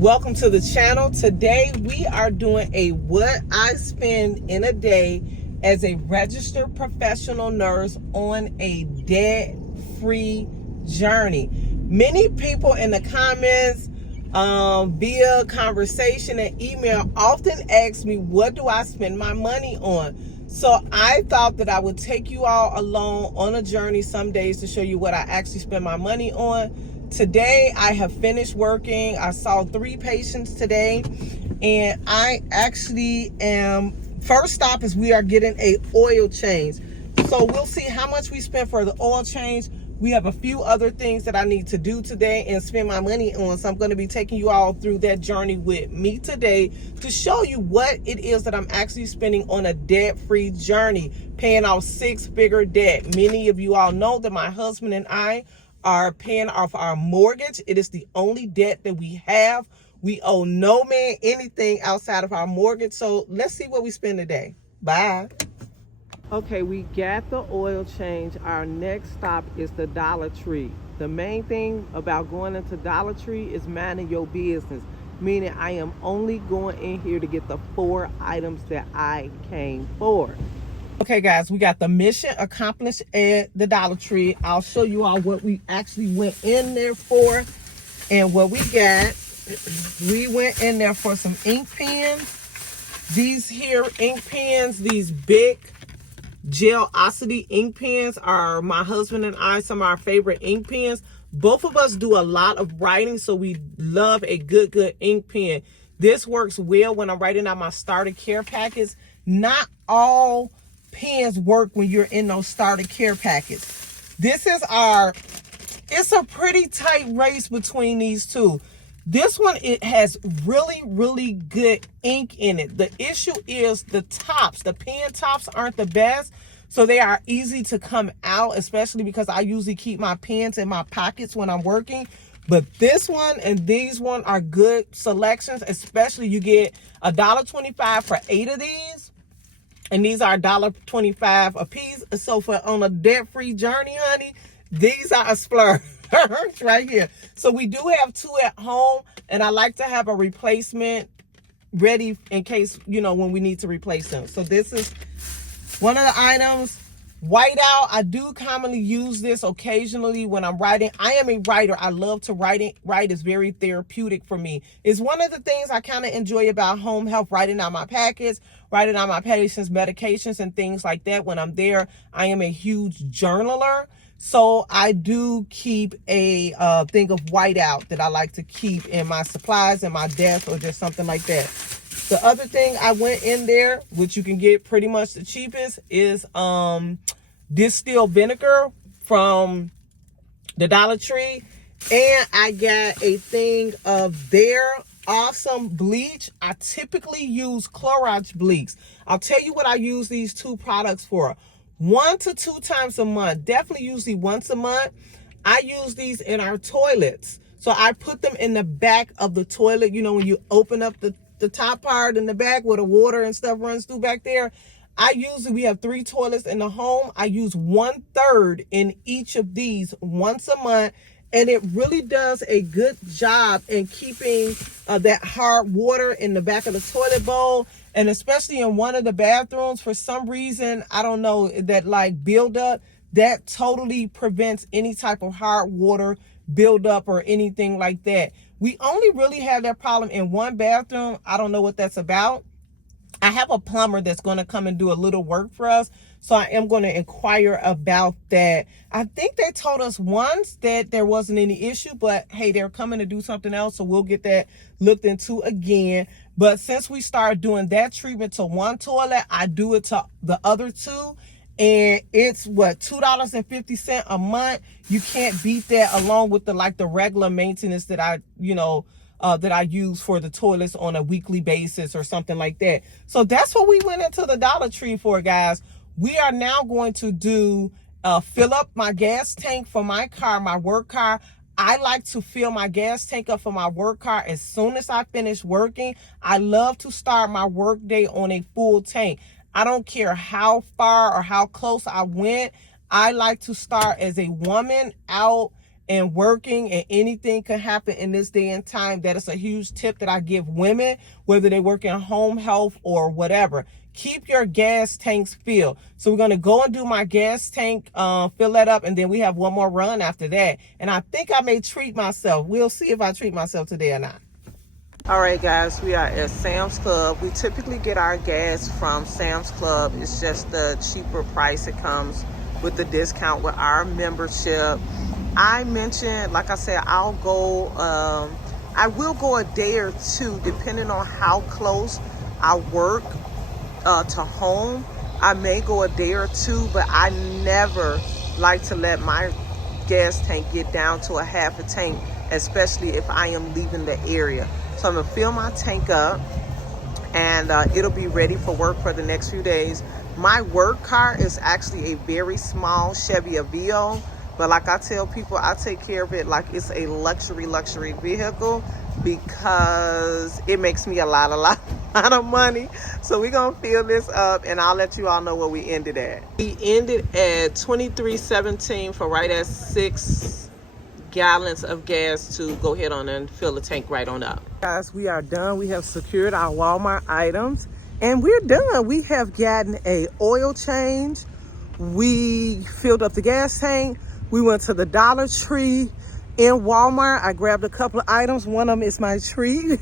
Welcome to the channel. Today we are doing a what I spend in a day as a registered professional nurse on a debt-free journey. Many people in the comments, via conversation and email often ask me, what do I spend my money on? So I thought that I would take you all along on a journey some days to show you what I actually spend my money on. Today I have finished working. I saw 3 patients today, and I actually am, first stop is we are getting a oil change. So we'll see how much we spend for the oil change. We have a few other things that I need to do today and spend my money on. So I'm going to be taking you all through that journey with me today to show you what it is that I'm actually spending on a debt-free journey, paying off 6-figure debt. Many of you all know that my husband and I are paying off our mortgage. It is the only debt that we have. We owe no man anything outside of our mortgage. So let's see what we spend today. Bye. Okay, we got the oil change. Our next stop is the Dollar Tree. The main thing about going into Dollar Tree is minding your business, meaning I am only going in here to get the 4 items that I came for. Okay guys, we got the mission accomplished at the Dollar Tree. I'll show you all what we actually went in there for and what we got. We went in there for some ink pens. These here ink pens, these big Gelosity ink pens are my husband and I, some of our favorite ink pens. Both of us do a lot of writing, so we love a good ink pen. This works well when I'm writing out my starter care packets. Not all pens work when you're in those starter care packets. This is it's a pretty tight race between these two. This one, it has really good ink in it. The issue is the tops. The pen tops aren't the best, so they are easy to come out, especially because I usually keep my pens in my pockets when I'm working. But this one and these one are good selections, especially you get $1.25 for 8 of these. And these are $1.25 a piece. So for on a debt-free journey, honey, these are a splurge right here. So we do have 2 at home, and I like to have a replacement ready in case, when we need to replace them. So this is one of the items. Whiteout, I do commonly use this occasionally when I'm writing. I am a writer. I love to write. Write is very therapeutic for me. It's one of the things I kind of enjoy about home health, writing out my packets, writing out my patients' medications and things like that. When I'm there, I am a huge journaler. So I do keep a thing of whiteout that I like to keep in my supplies in my desk or just something like that. The other thing I went in there, which you can get pretty much the cheapest, is distilled vinegar from the Dollar Tree. And I got a thing of their awesome bleach. I typically use Clorox bleach. I'll tell you what I use these 2 products for. 1 to 2 times a month. Definitely usually once a month. I use these in our toilets. So I put them in the back of the toilet. When you open up the top part in the back where the water and stuff runs through back there. We have 3 toilets in the home. I use 1/3 in each of these once a month. And it really does a good job in keeping that hard water in the back of the toilet bowl. And especially in one of the bathrooms, for some reason, I don't know, that buildup, that totally prevents any type of hard water buildup or anything like that. We only really have that problem in one bathroom. I don't know what that's about. I have a plumber that's going to come and do a little work for us. So I am going to inquire about that. I think they told us once that there wasn't any issue, but hey, they're coming to do something else. So we'll get that looked into again. But since we started doing that treatment to one toilet, I do it to the other 2. And it's $2.50 a month. You can't beat that, along with the regular maintenance that I use for the toilets on a weekly basis or something like that. So that's what we went into the Dollar Tree for, guys. We are now going to do fill up my gas tank for my car, my work car. I like to fill my gas tank up for my work car as soon as I finish working. I love to start my work day on a full tank. I don't care how far or how close I went. I like to start as a woman out and working, and anything can happen in this day and time. That is a huge tip that I give women, whether they work in home health or whatever. Keep your gas tanks filled. So we're going to go and do my gas tank, fill that up, and then we have one more run after that. And I think I may treat myself. We'll see if I treat myself today or not. All right, guys, we are at Sam's Club. We typically get our gas from Sam's Club. It's just the cheaper price. It comes with the discount with our membership. I mentioned, like I said, I will go a day or two, depending on how close I work to home. I may go a day or two, but I never like to let my gas tank get down to a half a tank, especially if I am leaving the area. So I'm gonna fill my tank up, and it'll be ready for work for the next few days. My work car is actually a very small Chevy Aveo, but like I tell people, I take care of it like it's a luxury vehicle, because it makes me a lot of money. So we're gonna fill this up, and I'll let you all know where we ended at. We ended at $23.17 for right at 6 gallons of gas to go ahead on and fill the tank right on up. Guys, we are done. We have secured our Walmart items, and we're done. We have gotten a oil change. We filled up the gas tank. We went to the Dollar Tree in Walmart. I grabbed a couple of items. One of them is my treat.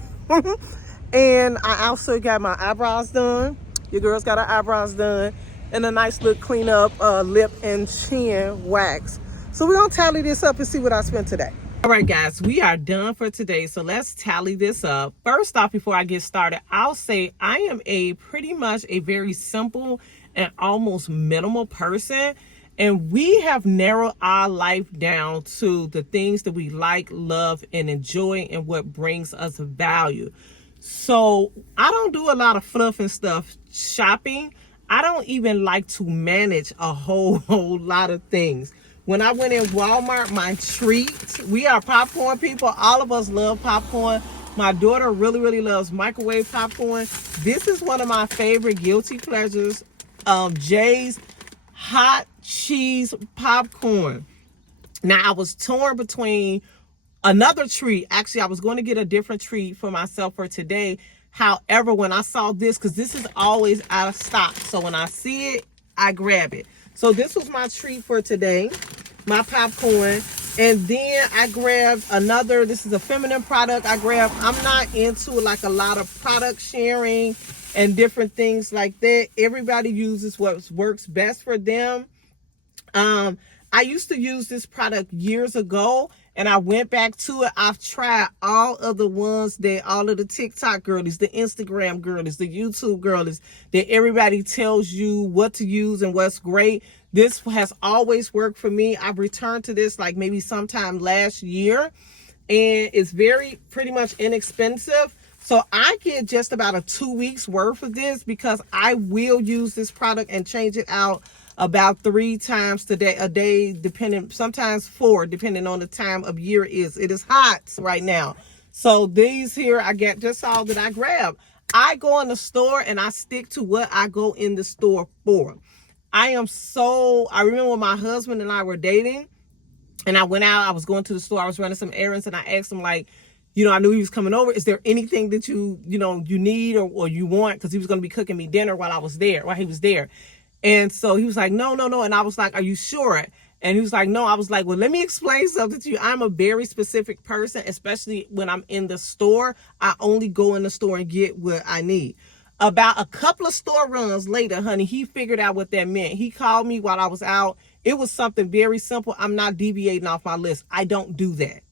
And I also got my eyebrows done. Your girl's got her eyebrows done. And a nice little clean up lip and chin wax. So we're gonna tally this up and see what I spent today. All right, guys, we are done for today. So let's tally this up. First off, before I get started, I'll say I am pretty much a very simple and almost minimal person. And we have narrowed our life down to the things that we like, love, and enjoy, and what brings us value. So I don't do a lot of fluff and stuff shopping. I don't even like to manage a whole lot of things. When I went in Walmart, my treat, we are popcorn people. All of us love popcorn. My daughter really loves microwave popcorn. This is one of my favorite guilty pleasures, Jay's hot cheese popcorn. Now, I was torn between another treat. Actually, I was going to get a different treat for myself for today. However, when I saw this, because this is always out of stock, so when I see it, I grab it. So this was my treat for today, my popcorn. And then I grabbed another, this is a feminine product I grabbed. I'm not into like a lot of product sharing and different things like that. Everybody uses what works best for them. I used to use this product years ago, and I went back to it. I've tried all of the ones that all of the TikTok girlies, the Instagram girlies, the YouTube girlies, that everybody tells you what to use and what's great. This has always worked for me. I've returned to this like maybe sometime last year, and it's pretty much inexpensive. So I get just about a 2 weeks worth of this, because I will use this product and change it out about 3 times a day, depending, sometimes 4, depending on the time of year it is. It is hot right now. So these here, I get just all that I grab. I go in the store and I stick to what I go in the store for. I remember when my husband and I were dating, and I went out, I was going to the store, I was running some errands, and I asked him, like, I knew he was coming over. Is there anything that you need or you want? Because he was going to be cooking me dinner while he was there. And so he was like, no. And I was like, are you sure? And he was like, no. I was like, well, let me explain something to you. I'm a very specific person, especially when I'm in the store. I only go in the store and get what I need. About a couple of store runs later, honey, he figured out what that meant. He called me while I was out. It was something very simple. I'm not deviating off my list. I don't do that.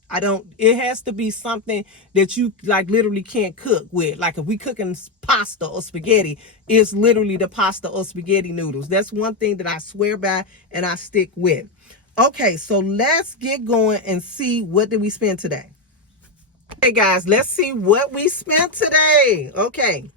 It has to be something that you like literally can't cook with. Like if we cooking pasta or spaghetti, it's literally the pasta or spaghetti noodles. That's one thing that I swear by and I stick with. Okay, so let's get going and see what did we spend today. Okay, guys, let's see what we spent today. Okay.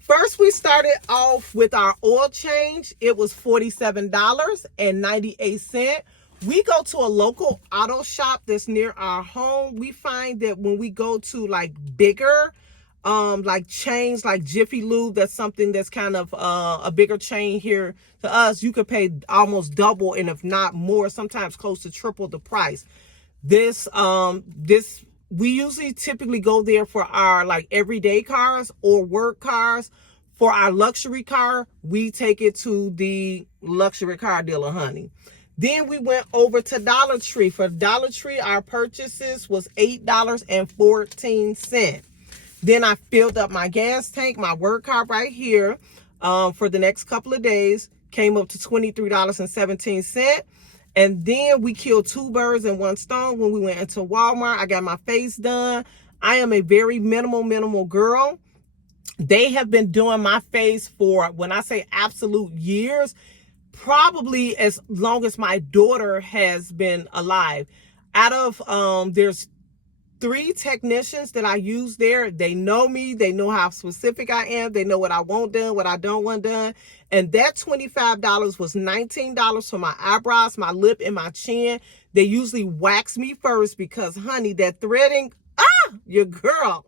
First, we started off with our oil change. It was $47.98. We go to a local auto shop that's near our home. We find that when we go to like bigger, like chains like Jiffy Lube, that's something that's kind of a bigger chain here to us. You could pay almost double, and if not more, sometimes close to triple the price. This we usually typically go there for our like everyday cars or work cars. For our luxury car, we take it to the luxury car dealer, honey. Then we went over to Dollar Tree. For Dollar Tree, our purchases was $8.14. Then I filled up my gas tank, my work car right here, for the next couple of days, came up to $23.17. And then we killed two birds in one stone when we went into Walmart. I got my face done. I am a very minimal girl. They have been doing my face for, when I say absolute years, probably as long as my daughter has been alive. Out of, there's 3 technicians that I use there. They know me. They know how specific I am. They know what I want done, what I don't want done. And that $25 was $19 for my eyebrows, my lip, and my chin. They usually wax me first because, honey, that threading, your girl.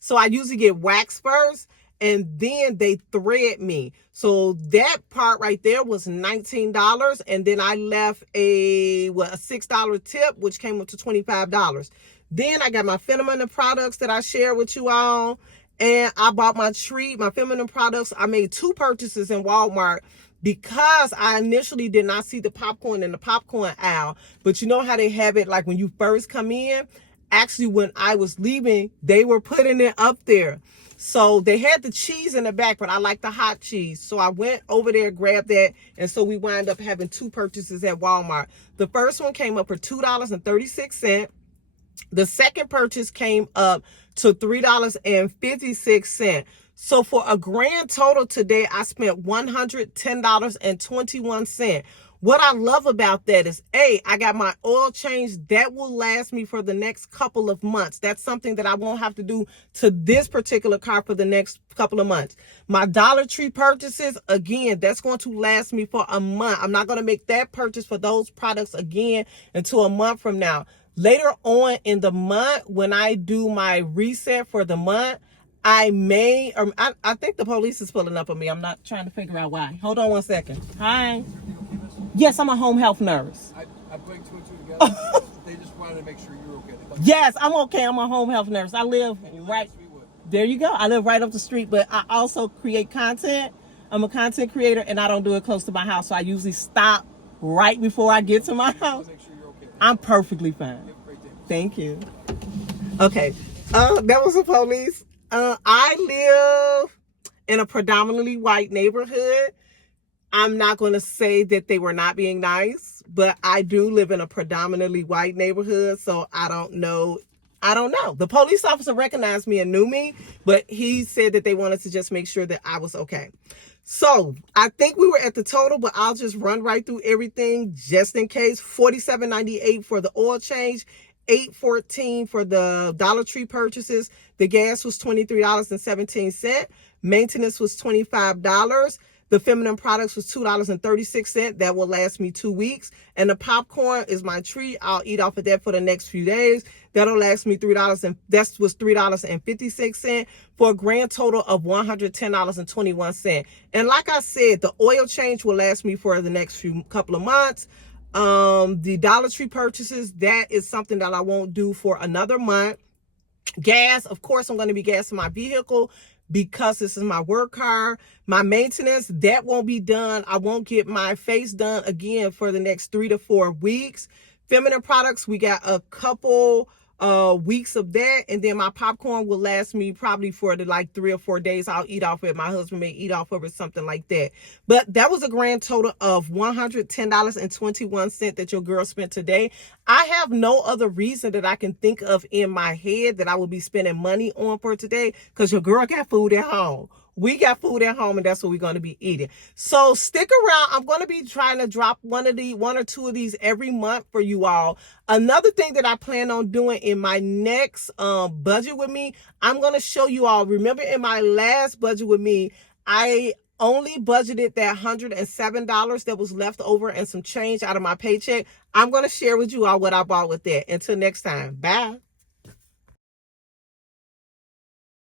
So I usually get waxed first, and then they thread me. So that part right there was $19, and then I left a $6 tip, which came up to $25. Then I got my feminine products that I share with you all, and I bought my feminine products. I made 2 purchases in Walmart because I initially did not see the popcorn in the popcorn aisle. But you know how they have it, like when you first come in? Actually, when I was leaving, they were putting it up there. So they had the cheese in the back, but I like the hot cheese. So I went over there, grabbed that, and so we wound up having 2 purchases at Walmart. The first one came up for $2.36. The second purchase came up to $3.56. So for a grand total today, I spent $110.21. What I love about that is, I got my oil change that will last me for the next couple of months. That's something that I won't have to do to this particular car for the next couple of months. My Dollar Tree purchases, again, that's going to last me for a month. I'm not going to make that purchase for those products again until a month from now. Later on in the month, when I do my reset for the month, I think the police is pulling up on me. I'm not trying to figure out why. Hold on one second. Hi. Yes, I'm a home health nurse. I bring 2 and 2 together. They just wanted to make sure you're okay. Yes, I'm okay. I'm a home health nurse. I live right there. You go. I live right up the street, but I also create content. I'm a content creator, and I don't do it close to my house. So I usually stop right before I get to my house. Make sure you're okay. I'm perfectly fine. Have a great day. Thank you. Okay. That was the police. I live in a predominantly white neighborhood. I'm not going to say that they were not being nice, but I do live in a predominantly white neighborhood, so I don't know. The police officer recognized me and knew me, but he said that they wanted to just make sure that I was okay. So I think we were at the total, but I'll just run right through everything just in case. $47.98 for the oil change, $8.14 for the Dollar Tree purchases. The gas was $23.17. Maintenance was $25. The feminine products was $2.36. That will last me 2 weeks. And the popcorn is my treat. I'll eat off of that for the next few days. That'll last me $3, and that was $3.56 for a grand total of $110.21. And like I said, the oil change will last me for the next couple of months. The Dollar Tree purchases, that is something that I won't do for another month. Gas, of course, I'm going to be gassing my vehicle because this is my work car. My maintenance, that won't be done. I won't get my face done again for the next 3 to 4 weeks. Feminine products, we got a couple weeks of that, and then my popcorn will last me probably for the 3 or 4 days. I'll eat off of it. My husband may eat off of it, something like that. But that was a grand total of $110.21 that your girl spent today. I have no other reason that I can think of in my head that I would be spending money on for today, because your girl got food at home. We got food at home, and that's what we're going to be eating. So stick around. I'm going to be trying to drop one or two of these every month for you all. Another thing that I plan on doing in my next budget with me, I'm going to show you all. Remember, in my last budget with me, I only budgeted that $107 that was left over and some change out of my paycheck. I'm going to share with you all what I bought with that. Until next time. Bye.